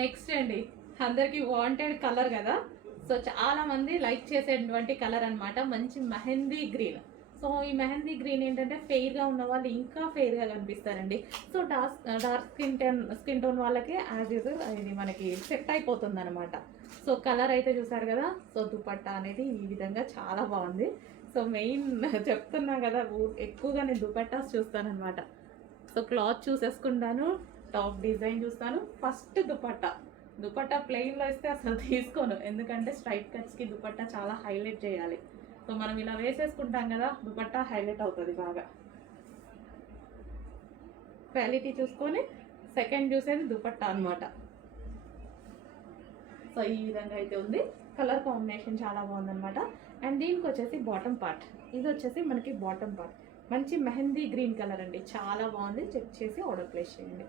Next అండి, అందరికి wanted colour కదా. సో చాలా మంది లైక్ చేసేటువంటి కలర్ అన్నమాట, మంచి మెహందీ గ్రీన్. సో ఈ మెహందీ గ్రీన్ ఏంటంటే ఫెయిర్గా ఉన్న వాళ్ళు ఇంకా ఫెయిర్గా కనిపిస్తారండి. సో డార్క్ స్కిన్ టోన్ వాళ్ళకి యాజ్ యూజువల్ ఇది మనకి సెట్ అయిపోతుంది అనమాట. సో కలర్ అయితే చూసారు కదా. సో దుపట్టా అనేది ఈ విధంగా చాలా బాగుంది. సో మెయిన్ చెప్తున్నా కదా, ఎక్కువగా నేను దుపట్టాస్ చూస్తానన్నమాట. సో క్లాత్ చూసేసుకుంటాను, టాప్ డిజైన్ చూస్తాను, ఫస్ట్ దుపట్టా ప్లెయిన్లో ఇస్తే అసలు తీసుకోను, ఎందుకంటే స్ట్రైట్ కట్స్కి దుపట్టా చాలా హైలైట్ చేయాలి. సో మనం ఇలా వేసేసుకుంటాం కదా, దుపట్టా హైలైట్ అవుతుంది బాగా. క్వాలిటీ చూసుకొని సెకండ్ చూసేది దుపట్టా అనమాట. సో ఈ విధంగా అయితే ఉంది. కలర్ కాంబినేషన్ చాలా బాగుందనమాట. అండ్ దీనికి వచ్చేసి బాటమ్ పార్ట్, ఇది వచ్చేసి మనకి బాటమ్ పార్ట్ మంచి మెహందీ గ్రీన్ కలర్ అండి, చాలా బాగుంది. చెక్ చేసి ఆర్డర్ ప్లేస్ చేయండి.